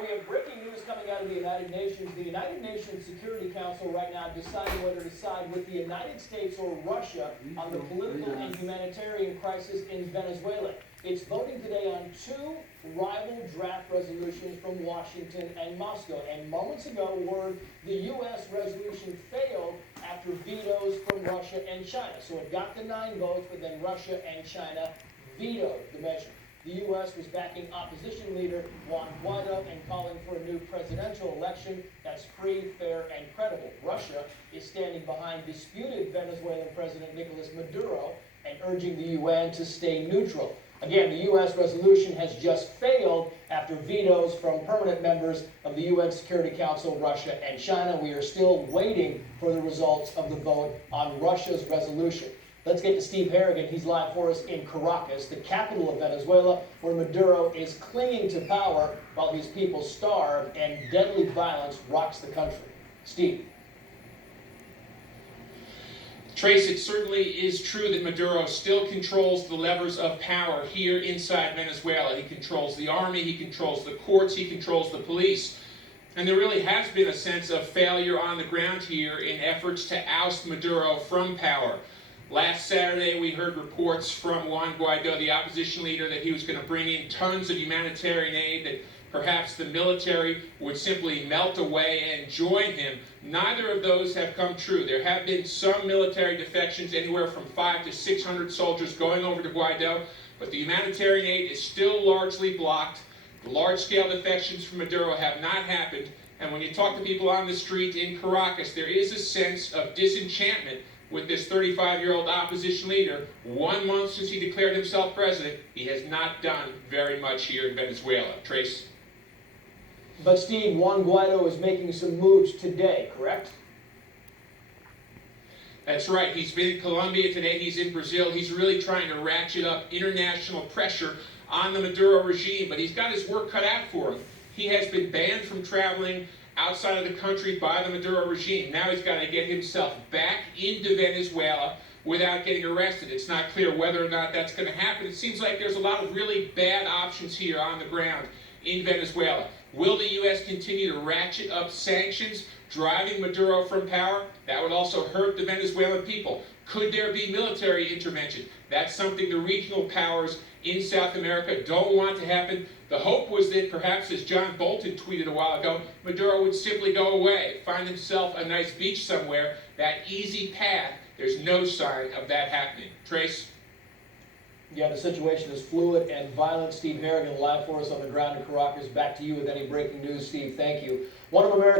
we have breaking news coming out of the United Nations. The United Nations Security Council right now deciding whether to side with the United States or Russia on the political and humanitarian crisis in Venezuela. It's voting today on two rival draft resolutions from Washington and Moscow. And moments ago, word the U.S. resolution failed after vetoes from Russia and China. So it got the 9 votes, but then Russia and China vetoed the measure. The U.S. was backing opposition leader Juan Guaido and calling for a new presidential election that's free, fair, and credible. Russia is standing behind disputed Venezuelan President Nicolas Maduro and urging the UN to stay neutral. Again, the U.S. resolution has just failed after vetoes from permanent members of the UN Security Council, Russia, and China. We are still waiting for the results of the vote on Russia's resolution. Let's get to Steve Harrigan. He's live for us in Caracas, the capital of Venezuela, where Maduro is clinging to power while his people starve and deadly violence rocks the country. Steve. Trace, it certainly is true that Maduro still controls the levers of power here inside Venezuela. He controls the army, he controls the courts, he controls the police. And there really has been a sense of failure on the ground here in efforts to oust Maduro from power. Last Saturday, we heard reports from Juan Guaido, the opposition leader, that he was going to bring in tons of humanitarian aid, that perhaps the military would simply melt away and join him. Neither of those have come true. There have been some military defections, anywhere from 500 to 600 soldiers going over to Guaido, but the humanitarian aid is still largely blocked. The large-scale defections from Maduro have not happened, and when you talk to people on the street in Caracas, there is a sense of disenchantment with this 35-year-old opposition leader. 1 month since he declared himself president, he has not done very much here in Venezuela. Trace? But Steve, Juan Guaido is making some moves today, correct? That's right. He's been in Colombia today. He's in Brazil. He's really trying to ratchet up international pressure on the Maduro regime, but he's got his work cut out for him. He has been banned from traveling outside of the country by the Maduro regime. Now he's got to get himself back into Venezuela without getting arrested. It's not clear whether or not that's going to happen. It seems like there's a lot of really bad options here on the ground in Venezuela. Will the U.S. continue to ratchet up sanctions, driving Maduro from power? That would also hurt the Venezuelan people. Could there be military intervention? That's something the regional powers in South America don't want to happen. The hope was that perhaps, as John Bolton tweeted a while ago, Maduro would simply go away, find himself a nice beach somewhere, that easy path. There's no sign of that happening. Trace? Yeah, the situation is fluid and violent. Steve Harrigan live for us on the ground in Caracas. Back to you with any breaking news. Steve, thank you. One of America's